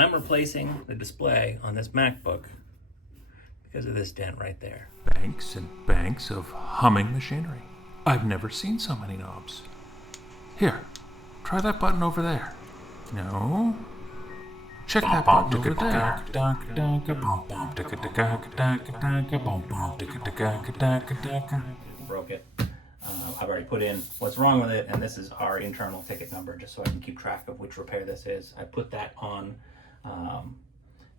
I'm replacing the display on this MacBook because of this dent right there. Banks and banks of humming machinery. I've never seen so many knobs. Here, try that button over there. No. Check that button over there. Broke it. I've already put in what's wrong with it, and this is our internal ticket number, just so I can keep track of which repair this is. I put that on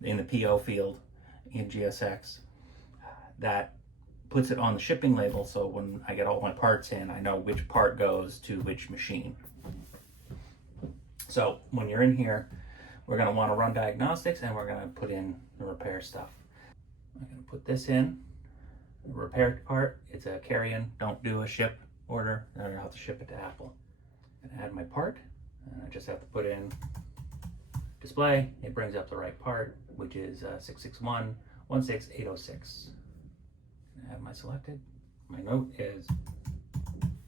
in the PO field in GSX. That puts it on the shipping label, so when I get all my parts in, I know which part goes to which machine. So when you're in here, we're going to want to run diagnostics, and we're going to put in the repair stuff. I'm going to put this in. The repair part, it's a carry-in. Don't do a ship order. I don't have to ship it to Apple. I'm going to add my part, and I just have to put in display. It brings up the right part, which is 661-16806. I have my selected. My note is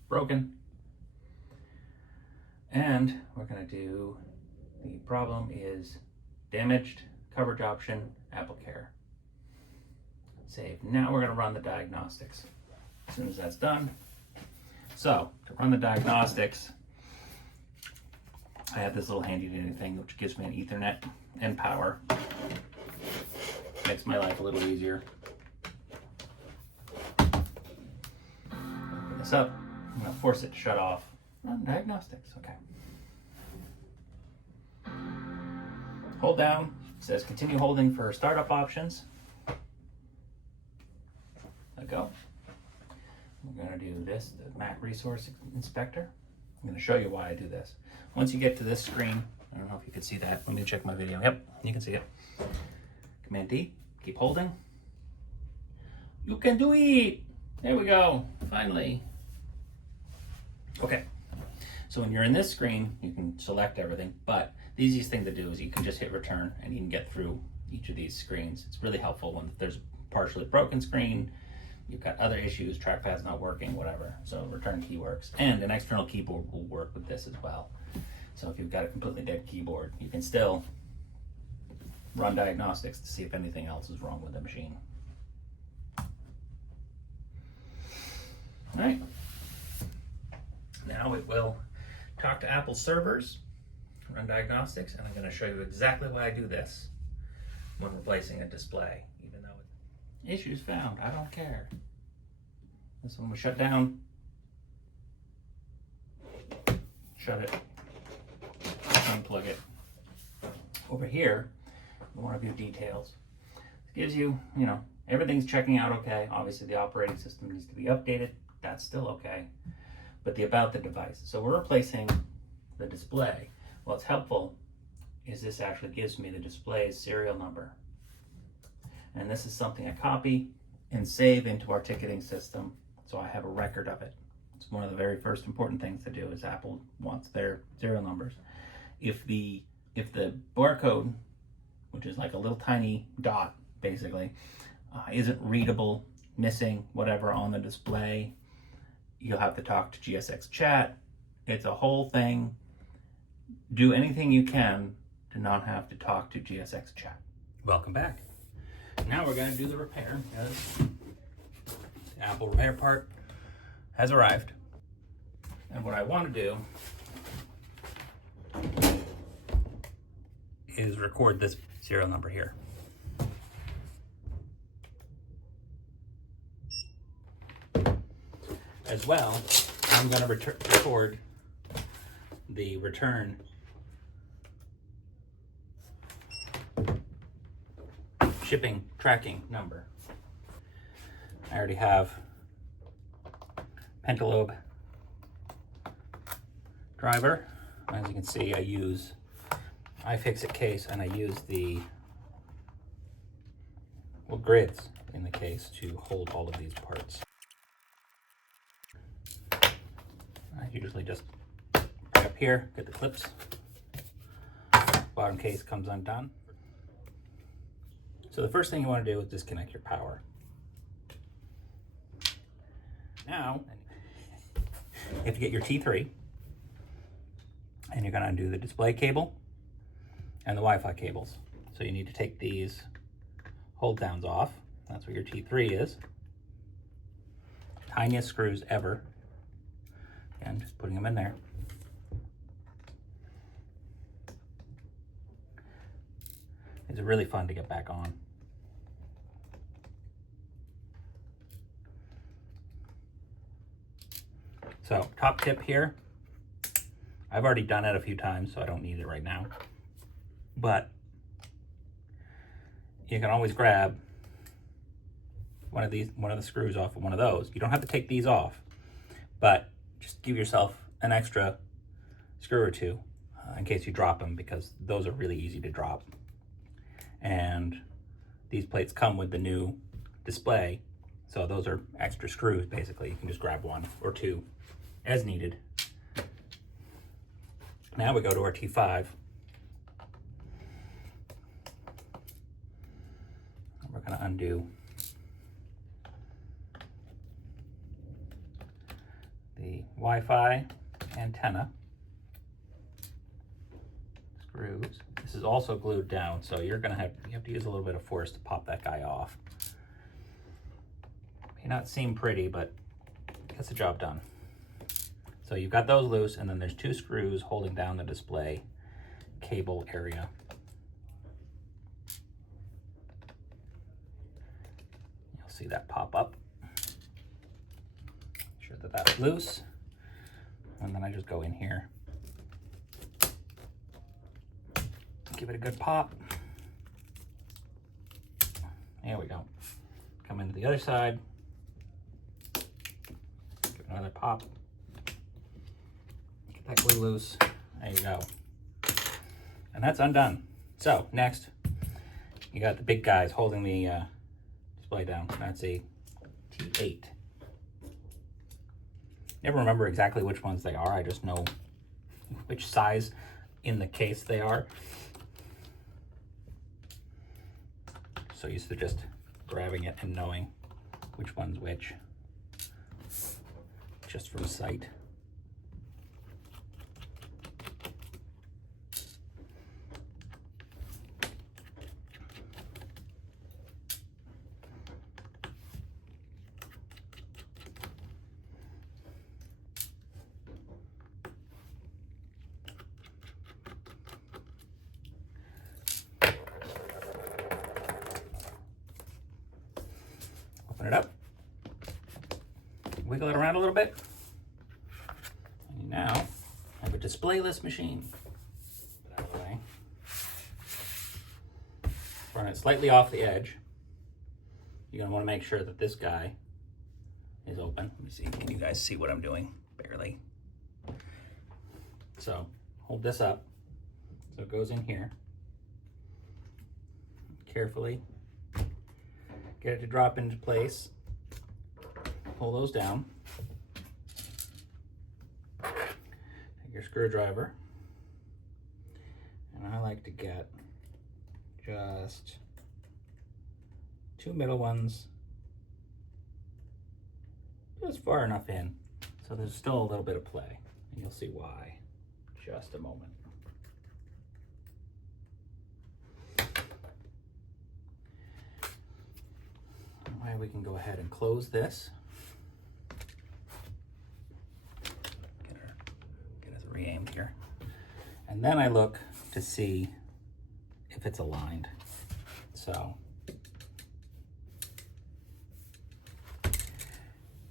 broken. And we're going to do, the problem is damaged, coverage option, Apple Care. Save. Now we're going to run the diagnostics as soon as that's done. So to run the diagnostics, I have this little handy dandy thing which gives me an Ethernet and power. Makes my life a little easier. Open this up. I'm going to force it to shut off. Run diagnostics. Okay. Hold down. It says continue holding for startup options. Let go. We're going to do this, the Mac Resource Inspector. I'm going to show you why I do this. Once you get to this screen, I don't know if you can see that. Let me check my video. Yep, you can see it. Command D, keep holding. You can do it. There we go, finally. Okay, so when you're in this screen, you can select everything, but the easiest thing to do is you can just hit return and you can get through each of these screens. It's really helpful when there's a partially broken screen, you've got other issues, trackpad's not working, whatever. So return key works. And an external keyboard will work with this as well. So if you've got a completely dead keyboard, you can still run diagnostics to see if anything else is wrong with the machine. All right. Now it will talk to Apple servers, run diagnostics, and I'm going to show you exactly why I do this when replacing a display. Even though issues found, I don't care. This one was shut down. Shut it. Unplug it. Over here, we want to view details. It gives you, everything's checking out okay. Obviously the operating system needs to be updated. That's still okay. But the about the device. So we're replacing the display. What's helpful is this actually gives me the display's serial number. And this is something I copy and save into our ticketing system so I have a record of it. It's one of the very first important things to do is Apple wants their serial numbers. If the barcode, which is like a little tiny dot basically, isn't readable, missing, whatever on the display, you'll have to talk to GSX chat. It's a whole thing. Do anything you can to not have to talk to GSX chat. Welcome back. Now we're going to do the repair because the Apple repair part has arrived. And what I want to do is record this serial number here. As well, I'm going to record the return shipping tracking number. I already have Pentalobe driver. As you can see, I use iFixit case and I use the grids in the case to hold all of these parts. I usually just bring up here, get the clips. Bottom case comes undone. So the first thing you want to do is disconnect your power. Now, if you get your T3 and you're going to undo the display cable and the Wi-Fi cables. So you need to take these hold downs off. That's where your T3 is. Tiniest screws ever. And just putting them in there. These are really fun to get back on. So top tip here, I've already done it a few times, so I don't need it right now. But you can always grab one of the screws off of one of those. You don't have to take these off, but just give yourself an extra screw or two in case you drop them, because those are really easy to drop. And these plates come with the new display, so those are extra screws basically. You can just grab one or two as needed. Now we go to our T5. We're going to undo the Wi-Fi antenna screws. This is also glued down, so you have to use a little bit of force to pop that guy off. May not seem pretty, but gets the job done. So you've got those loose, and then there's two screws holding down the display cable area. You'll see that pop up. Make sure that that's loose. And then I just go in here. Give it a good pop. There we go. Come into the other side. Give it another pop. Get that glue loose. There you go. And that's undone. So next, you got the big guys holding the display down. That's a T8. Never remember exactly which ones they are. I just know which size in the case they are. So used to just grabbing it and knowing which one's which, just from sight. Open it up, wiggle it around a little bit, and you now have a displayless machine. Put it out of the way. Run it slightly off the edge. You're going to want to make sure that this guy is open. Let me see, can you guys see what I'm doing? Barely. So hold this up so it goes in here. Carefully get it to drop into place. Pull those down. Take your screwdriver. And I like to get just two middle ones just far enough in so there's still a little bit of play. And you'll see why in just a moment. We can go ahead and close this. Get us re-aimed here. And then I look to see if it's aligned. So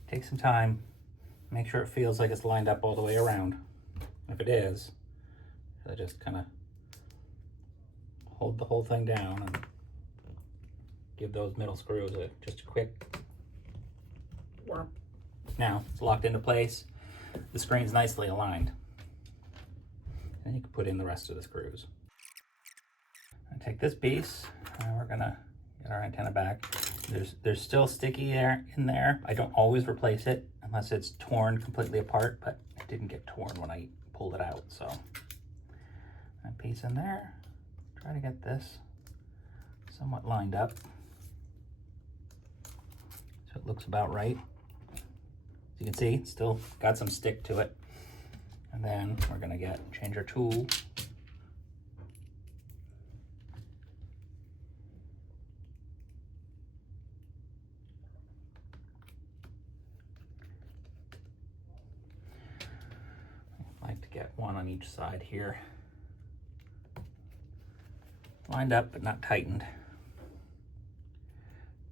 take some time, make sure it feels like it's lined up all the way around. If it is, I just kind of hold the whole thing down and give those middle screws just a quick worm. Now it's locked into place. The screen's nicely aligned. And you can put in the rest of the screws. I take this piece and we're gonna get our antenna back. There's still sticky air in there. I don't always replace it unless it's torn completely apart, but it didn't get torn when I pulled it out. So that piece in there. Try to get this somewhat lined up. So it looks about right. As you can see, it's still got some stick to it. And then we're gonna change our tool along each side here. Lined up but not tightened.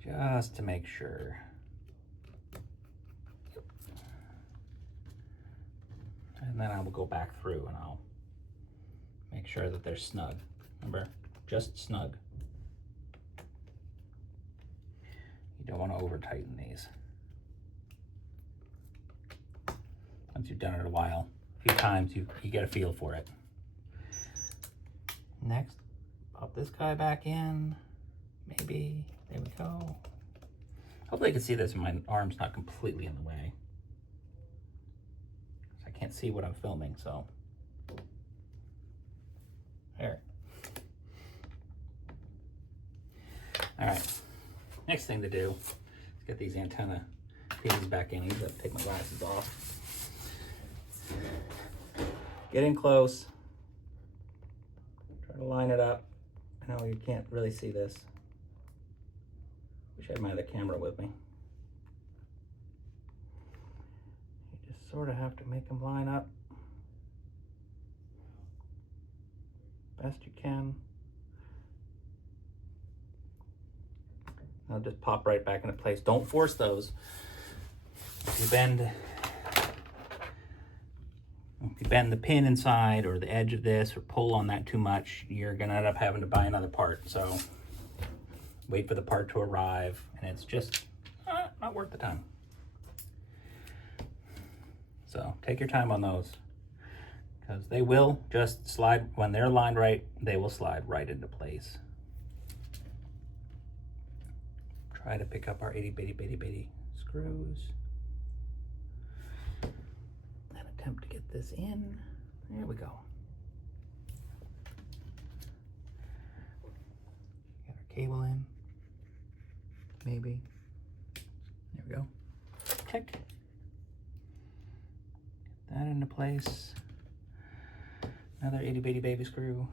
Just to make sure. And then I will go back through and I'll make sure that they're snug. Remember, just snug. You don't want to over tighten these. Once you've done it a while, a few times, you get a feel for it. Next, pop this guy back in. Maybe, there we go. Hopefully you can see this and my arm's not completely in the way. I can't see what I'm filming, so. There. All right, next thing to do is get these antenna pieces back in. I need to take my glasses off. Get in close. Try to line it up. I know you can't really see this. Wish I had my other camera with me. You just sort of have to make them line up best you can. They'll just pop right back into place. Don't force those. If you bend the pin inside or the edge of this or pull on that too much, you're gonna end up having to buy another part. So wait for the part to arrive, and it's just not worth the time. So take your time on those, because they will just slide, when they're lined right, they will slide right into place. Try to pick up our itty bitty screws and attempt to get this in. There we go. Get our cable in, maybe. There we go. Check. Get that into place. Another itty bitty baby screw.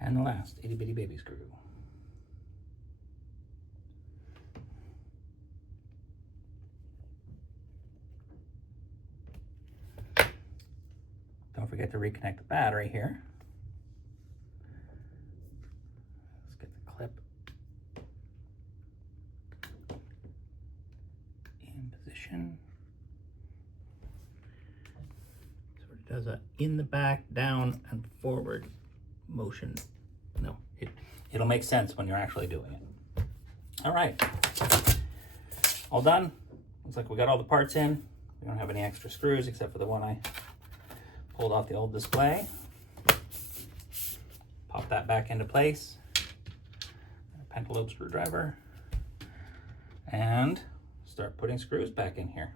And the last itty bitty baby screw. Don't forget to reconnect the battery here. Let's get the clip in position. So it does a in the back, down, and forward motion. No, it'll make sense when you're actually doing it. All right, all done. Looks like we got all the parts in. We don't have any extra screws except for the one I pulled off the old display. Pop that back into place. A pentalobe screwdriver. And start putting screws back in here.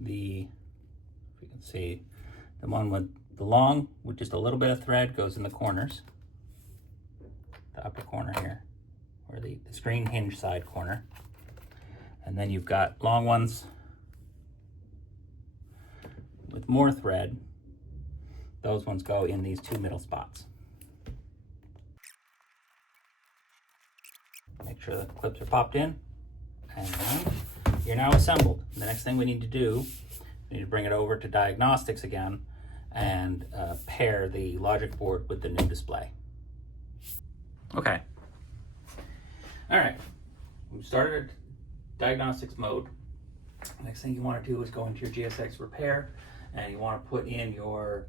If you can see, the one with the long, with just a little bit of thread, goes in the corners. The upper corner here, or the screen hinge side corner. And then you've got long ones with more thread. Those ones go in these two middle spots. Make sure that the clips are popped in, and you're now assembled. The next thing we need to do, we need to bring it over to diagnostics again and pair the logic board with the new display. Okay. All right, we've started diagnostics mode. Next thing you want to do is go into your GSX repair, and you want to put in your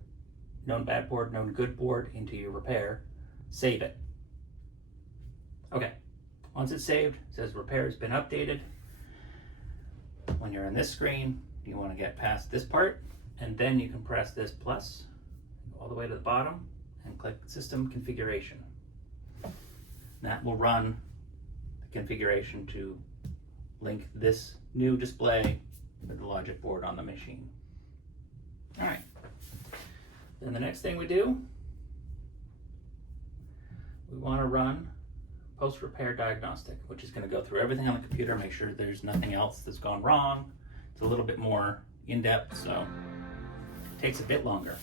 known bad board, known good board into your repair. Save it. Okay, once it's saved, it says repair has been updated. When you're in this screen, you want to get past this part, and then you can press this plus, go all the way to the bottom, and click System Configuration. That will run the configuration to link this new display with the logic board on the machine. All right. Then the next thing we do, we want to run post-repair diagnostic, which is going to go through everything on the computer, make sure there's nothing else that's gone wrong. It's a little bit more in-depth, so it takes a bit longer.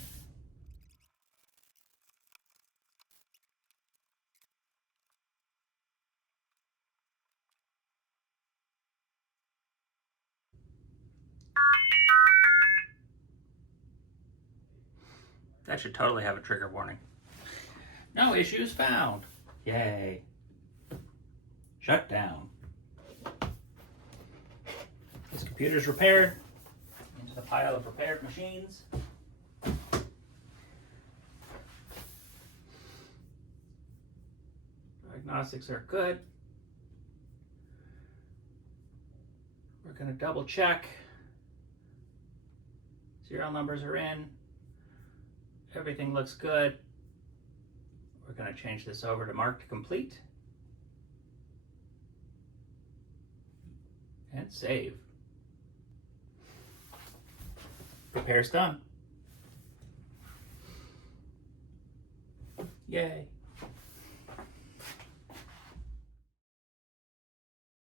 That should totally have a trigger warning. No issues found. Yay. Shut down. This computer's repaired. Into the pile of repaired machines. Diagnostics are good. We're going to double check. Serial numbers are in. Everything looks good. We're going to change this over to marked complete. And save. Repair's done. Yay.